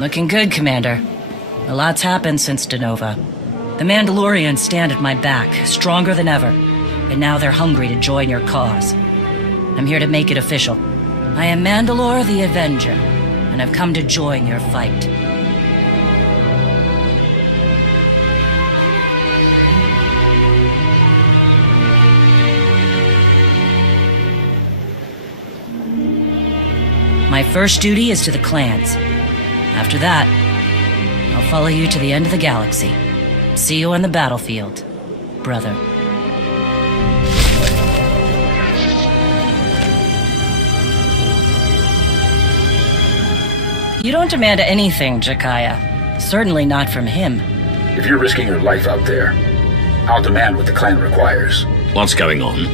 Looking good, Commander. A lot's happened since Denova. The Mandalorians stand at my back, stronger than ever, and now they're hungry to join your cause. I'm here to make it official. I am Mandalore the Avenger, and I've come to join your fight. My first duty is to the clans. After that, I'll follow you to the end of the galaxy. See you on the battlefield, brother. You don't demand anything, Jakaya. Certainly not from him. If you're risking your life out there, I'll demand what the clan requires. What's going on?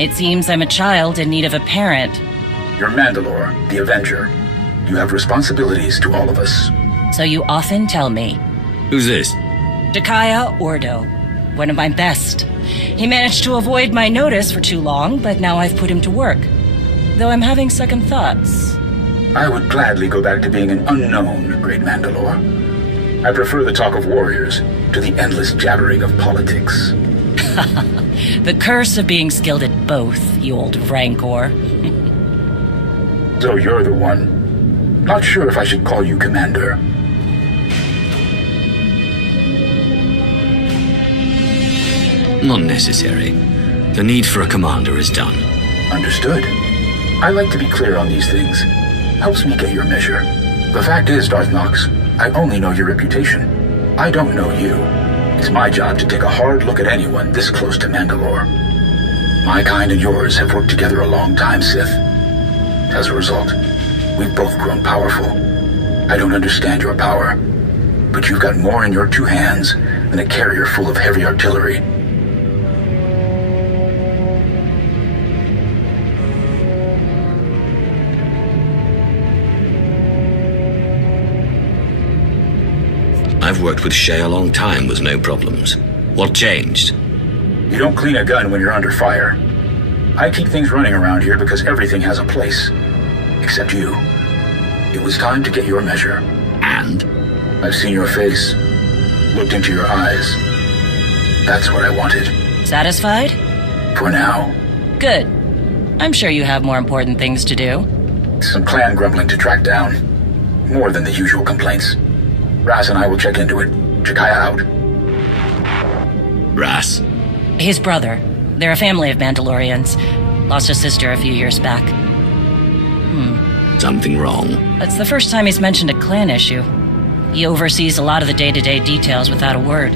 It seems I'm a child in need of a parent. You're Mandalore, the Avenger. You have responsibilities to all of us. So you often tell me. Who's this? Jakaya Ordo, one of my best. He managed to avoid my notice for too long, but now I've put him to work. Though I'm having second thoughts. I would gladly go back to being an unknown, Great Mandalore. I prefer the talk of warriors to the endless jabbering of politics. The curse of being skilled at both, you old rancor. So you're the one. Not sure if I should call you Commander. Not necessary. The need for a commander is done. Understood. I like to be clear on these things. Helps me get your measure. The fact is, Darth Nox, I only know your reputation. I don't know you. It's my job to take a hard look at anyone this close to Mandalore. My kind and yours have worked together a long time, Sith. As a result, we've both grown powerful. I don't understand your power, but you've got more in your two hands than a carrier full of heavy artillery. I've worked with Shay a long time with no problems. What changed? You don't clean a gun when you're under fire. I keep things running around here because everything has a place. Except you. It was time to get your measure. And? I've seen your face. Looked into your eyes. That's what I wanted. Satisfied? For now. Good. I'm sure you have more important things to do. Some clan grumbling to track down. More than the usual complaints. Ras and I will check into it. Jakaya out. Ras? His brother. They're a family of Mandalorians. Lost a sister a few years back. Something wrong? It's the first time he's mentioned a clan issue. He oversees a lot of the day-to-day details without a word.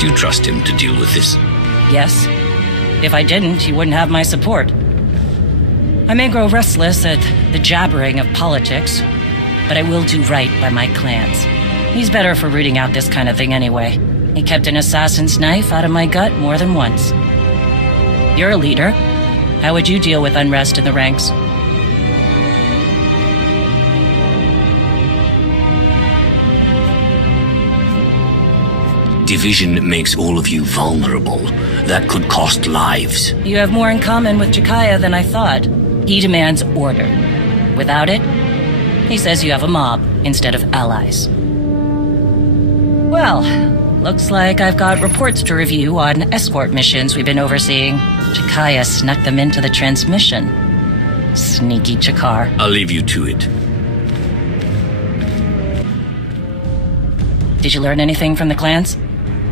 Do you trust him to deal with this? Yes. If I didn't, he wouldn't have my support. I may grow restless at the jabbering of politics, but I will do right by my clans. He's better for rooting out this kind of thing anyway. He kept an assassin's knife out of my gut more than once. You're a leader. How would you deal with unrest in the ranks? Division makes all of you vulnerable. That could cost lives. You have more in common with Jakaya than I thought. He demands order. Without it, he says you have a mob instead of allies. Well, looks like I've got reports to review on escort missions we've been overseeing. Jakaya snuck them into the transmission. Sneaky Jakar. I'll leave you to it. Did you learn anything from the clans?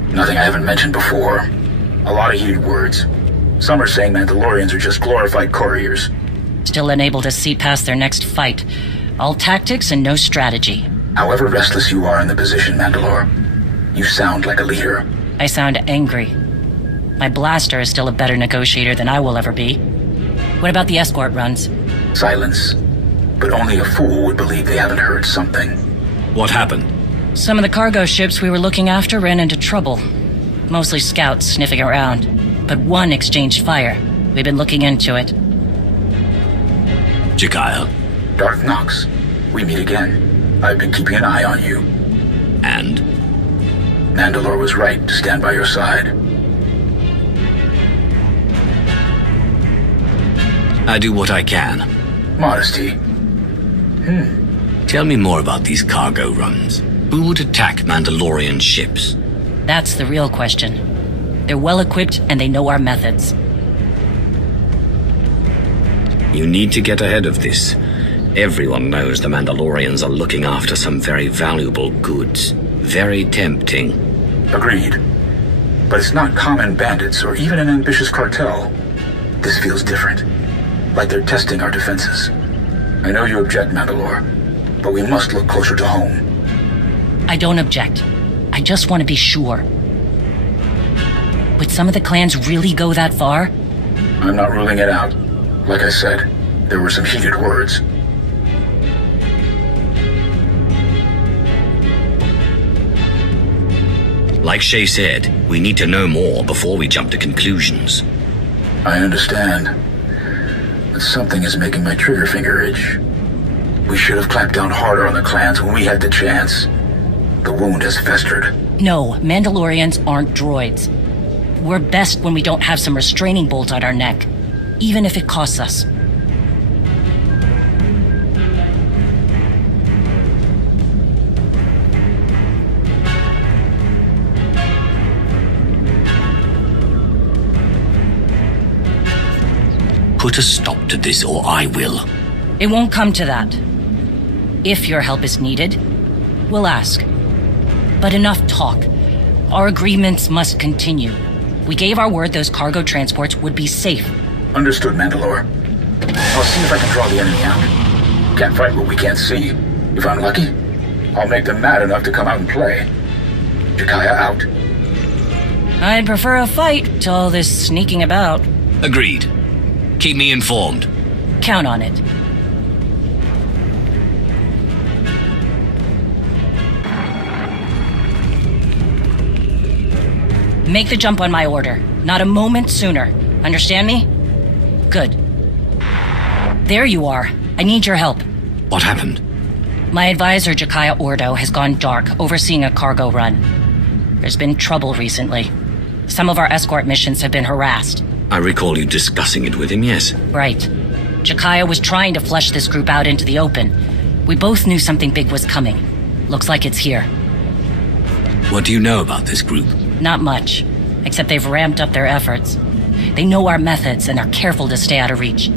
Nothing I haven't mentioned before. A lot of heated words. Some are saying Mandalorians are just glorified couriers. Still unable to see past their next fight. All tactics and no strategy. However restless you are in the position, Mandalore, you sound like a leader. I sound angry. My blaster is still a better negotiator than I will ever be. What about the escort runs? Silence. But only a fool would believe they haven't heard something. What happened? Some of the cargo ships we were looking after ran into trouble. Mostly scouts sniffing around. But one exchanged fire. We've been looking into it. Jakaya? Darth Nox, we meet again. I've been keeping an eye on you. And? Mandalore was right to stand by your side. I do what I can. Modesty. Tell me more about these cargo runs. Who would attack Mandalorian ships? That's the real question. They're well equipped and they know our methods. You need to get ahead of this. Everyone knows the Mandalorians are looking after some very valuable goods. Very tempting. Agreed. But it's not common bandits or even an ambitious cartel. This feels different. Like they're testing our defenses. I know you object, Mandalore, but we must look closer to home. I don't object. I just want to be sure. Would some of the clans really go that far? I'm not ruling it out. Like I said, there were some heated words. Like Shay said, we need to know more before we jump to conclusions. I understand. But something is making my trigger finger itch. We should have clamped down harder on the clans when we had the chance. The wound has festered. No, Mandalorians aren't droids. We're best when we don't have some restraining bolt on our neck, even if it costs us. Put a stop to this or I will. It won't come to that. If your help is needed, we'll ask. But enough talk. Our agreements must continue. We gave our word those cargo transports would be safe. Understood, Mandalore. I'll see if I can draw the enemy out. Can't fight what we can't see. If I'm lucky, I'll make them mad enough to come out and play. Jakaya out. I'd prefer a fight to all this sneaking about. Agreed. Keep me informed. Count on it. Make the jump on my order. Not a moment sooner. Understand me? Good. There you are. I need your help. What happened? My advisor, Jakaya Ordo, has gone dark, overseeing a cargo run. There's been trouble recently. Some of our escort missions have been harassed. I recall you discussing it with him, yes. Right. Jakaya was trying to flush this group out into the open. We both knew something big was coming. Looks like it's here. What do you know about this group? Not much, except they've ramped up their efforts. They know our methods and are careful to stay out of reach.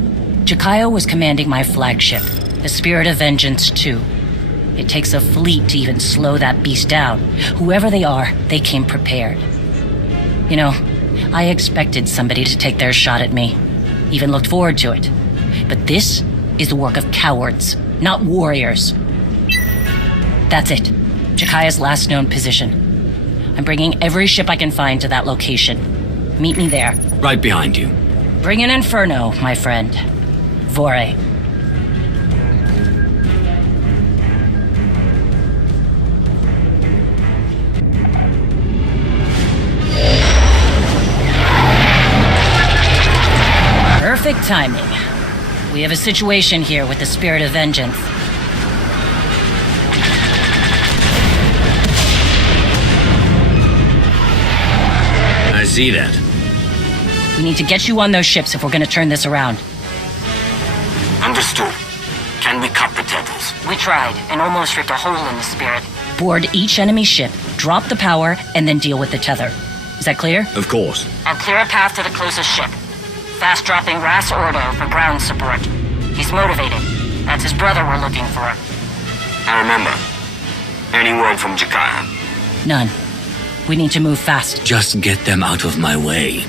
Jakaya was commanding my flagship, the Spirit of Vengeance 2. It takes a fleet to even slow that beast down. Whoever they are, they came prepared. You know, I expected somebody to take their shot at me. Even looked forward to it. But this is the work of cowards, not warriors. That's it. Jakaya's last known position. I'm bringing every ship I can find to that location. Meet me there. Right behind you. Bring an inferno, my friend. Vore. Perfect timing. We have a situation here with the Spirit of Vengeance. I see that. We need to get you on those ships if we're going to turn this around. Understood. Can we cut the tethers? We tried, and almost ripped a hole in the Spirit. Board each enemy ship, drop the power, and then deal with the tether. Is that clear? Of course. I'll clear a path to the closest ship. Fast-dropping Ras Ordo for ground support. He's motivated. That's his brother we're looking for. I remember. Any word from Jakaya? None. We need to move fast. Just get them out of my way.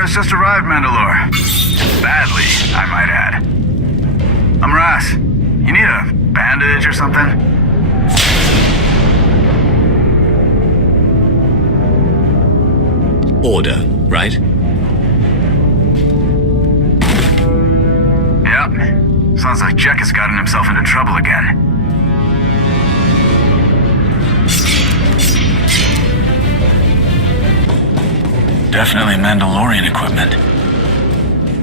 Has just arrived, Mandalore. Badly, I might add. I'm Ras. You need a bandage or something? Order. right? Yep. Sounds like Jack has gotten himself into trouble again. Definitely Mandalorian equipment.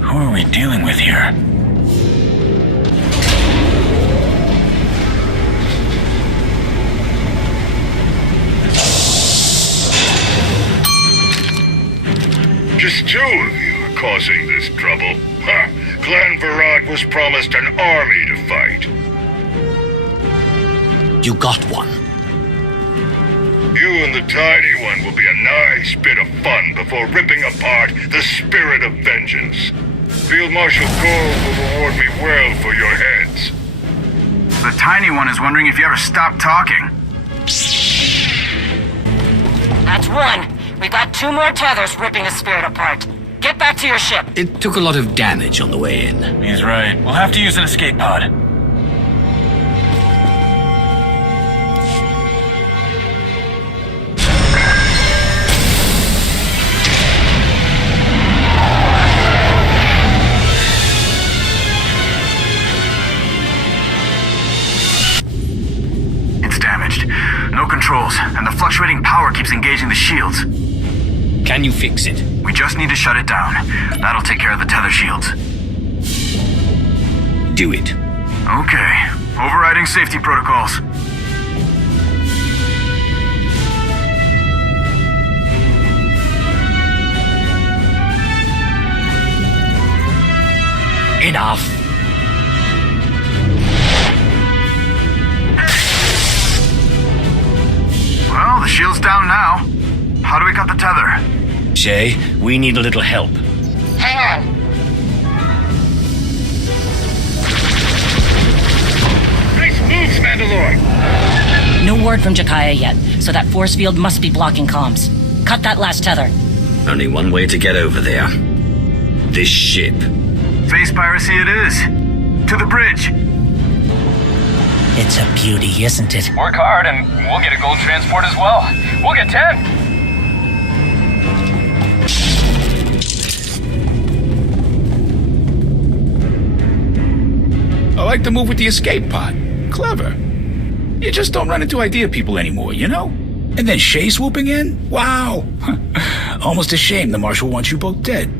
Who are we dealing with here? Just 2 of you are causing this trouble. Ha! Clan Varad was promised an army to fight. You got one. You and the tiny one will be a nice bit of fun before ripping apart the spirit of vengeance. Field Marshal Cole will reward me well for your heads. The tiny one is wondering if you ever stop talking. That's 1. We've got 2 more tethers ripping the spirit apart. Get back to your ship. It took a lot of damage on the way in. He's right. We'll have to use an escape pod. It's damaged. No controls, and the fluctuating power keeps engaging the shields. Can you fix it? We just need to shut it down. That'll take care of the tether shields. Do it. Okay. Overriding safety protocols. Enough. Well, the shield's down now. How do we cut the tether? Shay, we need a little help. Hang on. Nice moves, Mandalore! No word from Jakaya yet, so that force field must be blocking comms. Cut that last tether. Only one way to get over there. This ship. Face piracy it is. To the bridge. It's a beauty, isn't it? Work hard and we'll get a gold transport as well. We'll get 10. I like the move with the escape pod. Clever. You just don't run into idea people anymore, you know? And then Shay swooping in? Wow. Almost a shame the Marshal wants you both dead.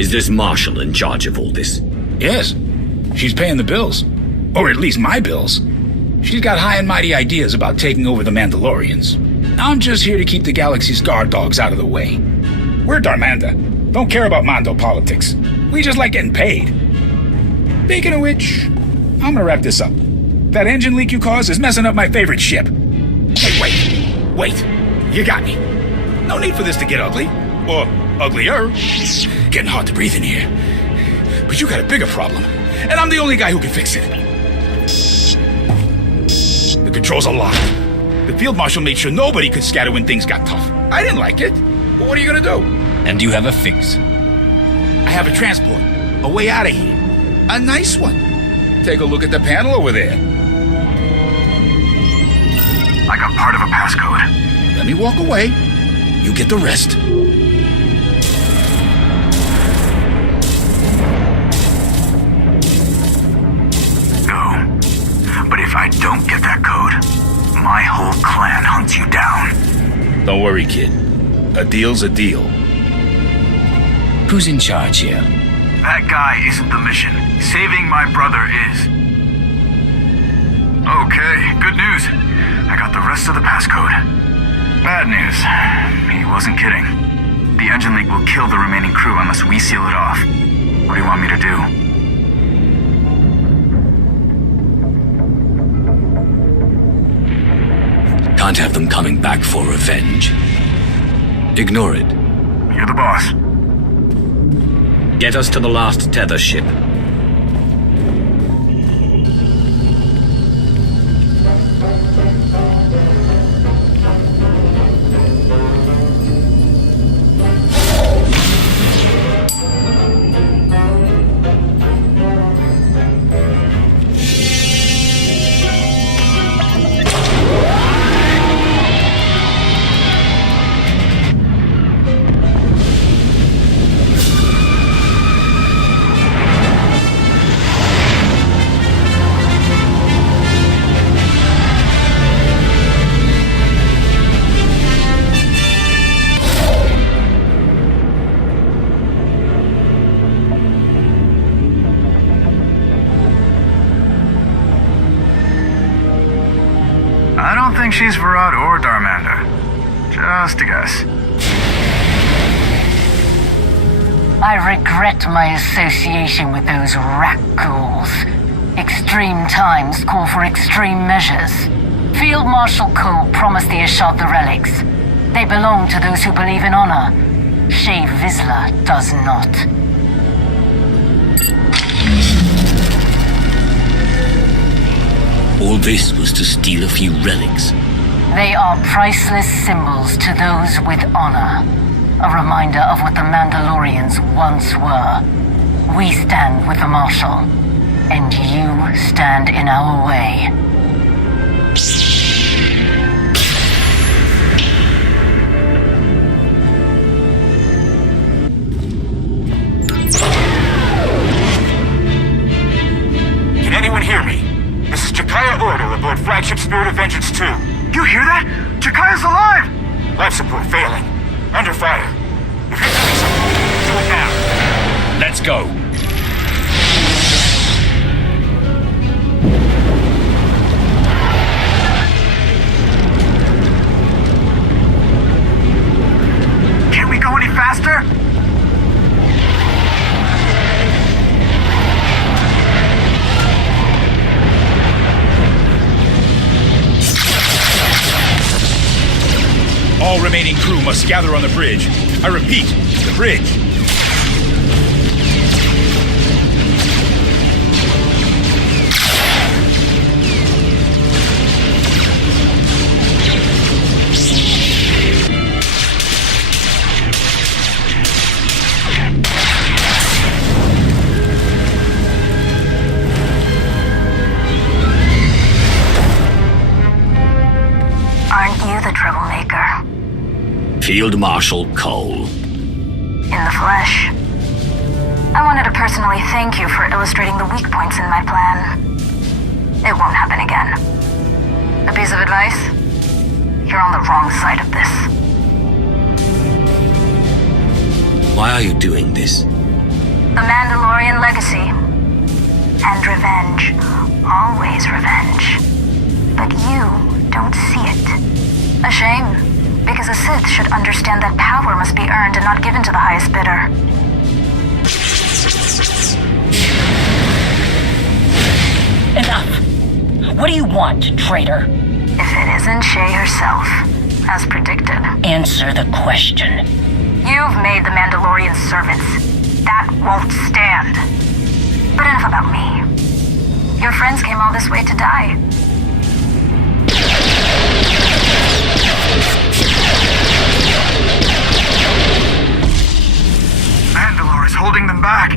Is this Marshal in charge of all this? Yes. She's paying the bills. Or at least my bills. She's got high and mighty ideas about taking over the Mandalorians. I'm just here to keep the galaxy's guard dogs out of the way. We're Darmanda. Don't care about Mando politics. We just like getting paid. Speaking of which, I'm gonna wrap this up. That engine leak you caused is messing up my favorite ship. Hey, wait. You got me. No need for this to get ugly. Or uglier. Getting hard to breathe in here. But you got a bigger problem. And I'm the only guy who can fix it. The controls are locked. The Field Marshal made sure nobody could scatter when things got tough. I didn't like it. But what are you gonna do? And you have a fix. I have a transport. A way out of here. A nice one. Take a look at the panel over there. I got part of a passcode. Let me walk away. You get the rest. Go. But if I don't get that code, my whole clan hunts you down. Don't worry, kid. A deal's a deal. Who's in charge here? That guy isn't the mission. Saving my brother is. Okay, good news. I got the rest of the passcode. Bad news. He wasn't kidding. The engine leak will kill the remaining crew unless we seal it off. What do you want me to do? Can't have them coming back for revenge. Ignore it. You're the boss. Get us to the last tether ship. Kryze, Varad, or Darmander? Just a guess. I regret my association with those rat ghouls. Extreme times call for extreme measures. Field Marshal Cole promised the Ashara the relics. They belong to those who believe in honor. Shay Vizsla does not. All this was to steal a few relics. They are priceless symbols to those with honor. A reminder of what the Mandalorians once were. We stand with the Marshal, and you stand in our way. Can anyone hear me? This is Jakaya Order aboard Flagship Spirit of Vengeance 2. You hear that? Jakaya's alive! Life support failing. Under fire. If you're doing something, do it now. Let's go. Can't we go any faster? All remaining crew must gather on the bridge. I repeat, the bridge. Aren't you the troublemaker? Field Marshal Cole. In the flesh. I wanted to personally thank you for illustrating the weak points in my plan. It won't happen again. A piece of advice? You're on the wrong side of this. Why are you doing this? The Mandalorian legacy. And revenge. Always revenge. But you don't see it. A shame. Because a Sith should understand that power must be earned and not given to the highest bidder. Enough! What do you want, traitor? If it isn't Shay herself, as predicted. Answer the question. You've made the Mandalorian servants. That won't stand. But enough about me. Your friends came all this way to die. Mandalore is holding them back.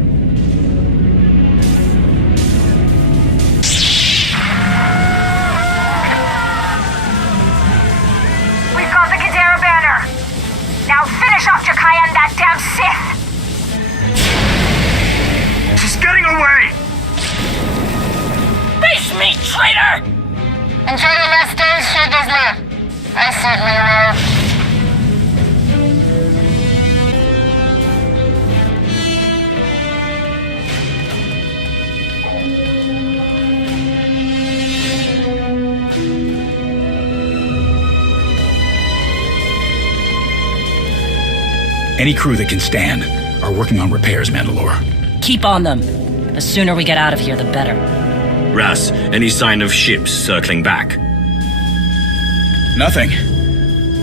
We've got the Kadera banner. Now finish off Jakaya and that damn Sith. She's getting away! Face me, traitor! Enjoy your last days, Shay Vizsla. I certainly will. Any crew that can stand are working on repairs, Mandalore. Keep on them. The sooner we get out of here, the better. Ras, any sign of ships circling back? Nothing.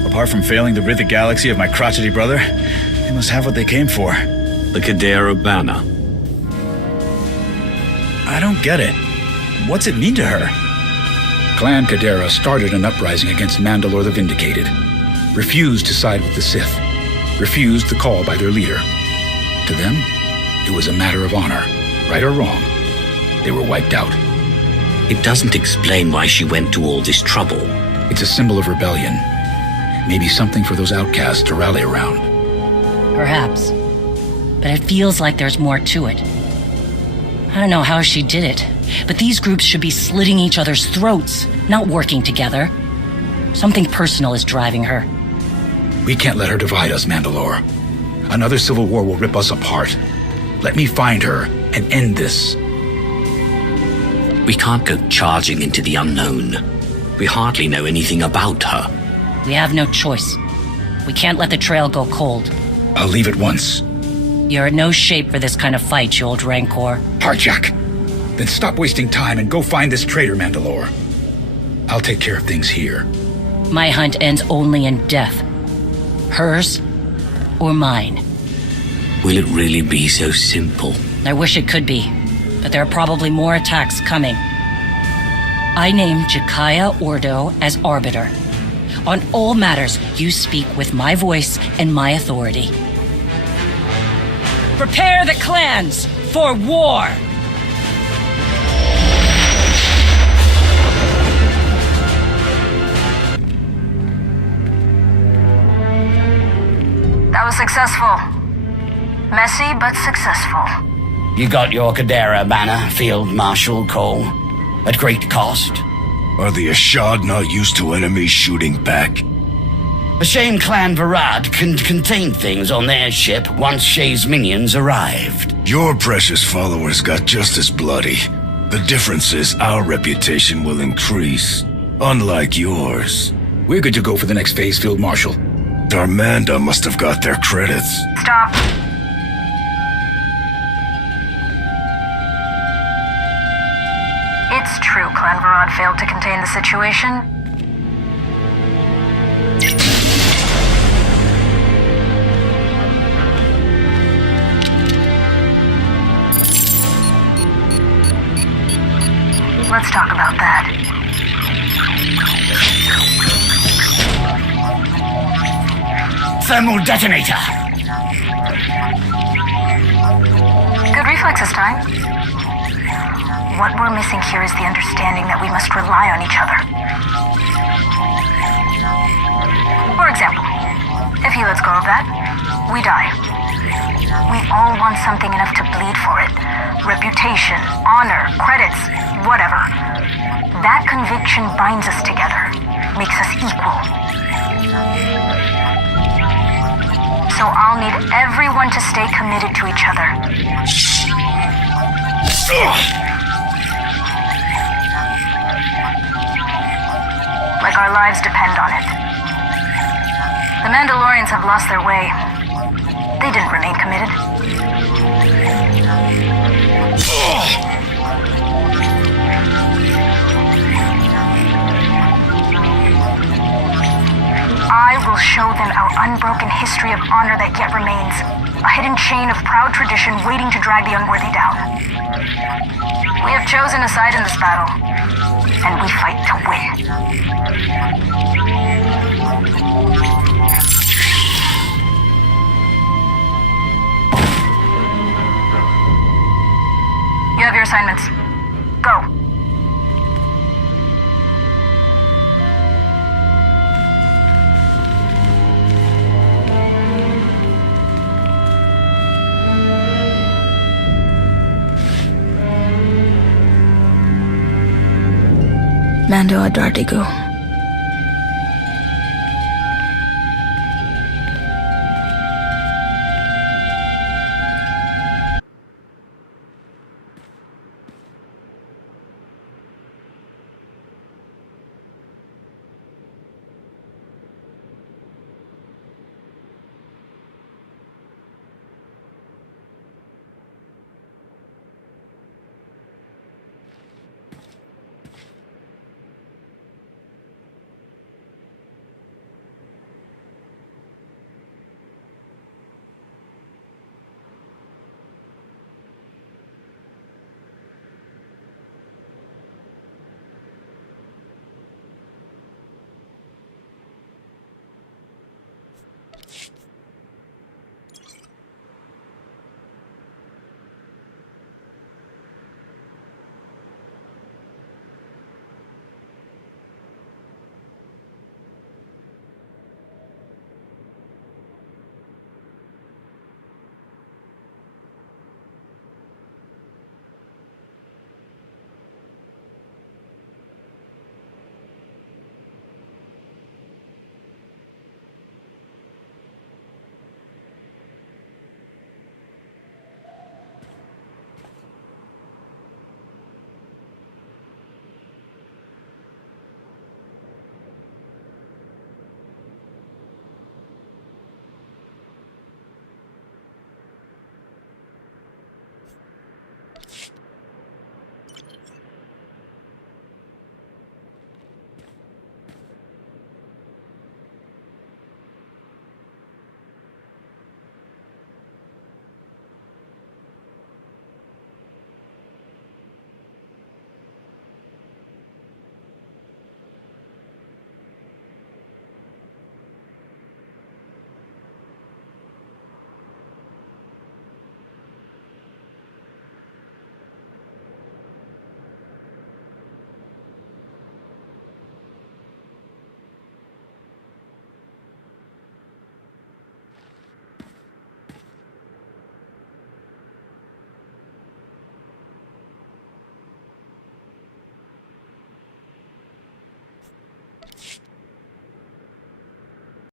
Apart from failing to rid the galaxy of my crotchety brother, they must have what they came for. The Kadera banner. I don't get it. What's it mean to her? Clan Kadera started an uprising against Mandalore the Vindicated. Refused to side with the Sith. Refused the call by their leader. To them, it was a matter of honor. Right or wrong, they were wiped out. It doesn't explain why she went to all this trouble. It's a symbol of rebellion. Maybe something for those outcasts to rally around. Perhaps. But it feels like there's more to it. I don't know how she did it, but these groups should be slitting each other's throats, not working together. Something personal is driving her. We can't let her divide us, Mandalore. Another civil war will rip us apart. Let me find her and end this. We can't go charging into the unknown. We hardly know anything about her. We have no choice. We can't let the trail go cold. I'll leave at once. You're in no shape for this kind of fight, you old rancor. Hijack! Then stop wasting time and go find this traitor, Mandalore. I'll take care of things here. My hunt ends only in death. Hers or mine. Will it really be so simple? I wish it could be, but there are probably more attacks coming. I name Jakaya Ordo as Arbiter. On all matters, you speak with my voice and my authority. Prepare the clans for war! That was successful. Messy, but successful. You got your Kadera banner, Field Marshal Cole, at great cost. Are the Ashara not used to enemies shooting back? The same clan Varad can contain things on their ship once Shay's minions arrived. Your precious followers got just as bloody. The difference is our reputation will increase, unlike yours. We're good to go for the next phase, Field Marshal. Darmanda must have got their credits. Stop. It's true Clan Varad failed to contain the situation. Let's talk about that. Thermal detonator! Good reflexes, time. What we're missing here is the understanding that we must rely on each other. For example, if he lets go of that, we die. We all want something enough to bleed for it. Reputation, honor, credits, whatever. That conviction binds us together, makes us equal. So I'll need everyone to stay committed to each other. Like our lives depend on it. The Mandalorians have lost their way. They didn't remain committed. I will show them our unbroken history of honor that yet remains. A hidden chain of proud tradition waiting to drag the unworthy down. We have chosen a side in this battle, and we fight to win. You have your assignments. Go. Mando Adardigo.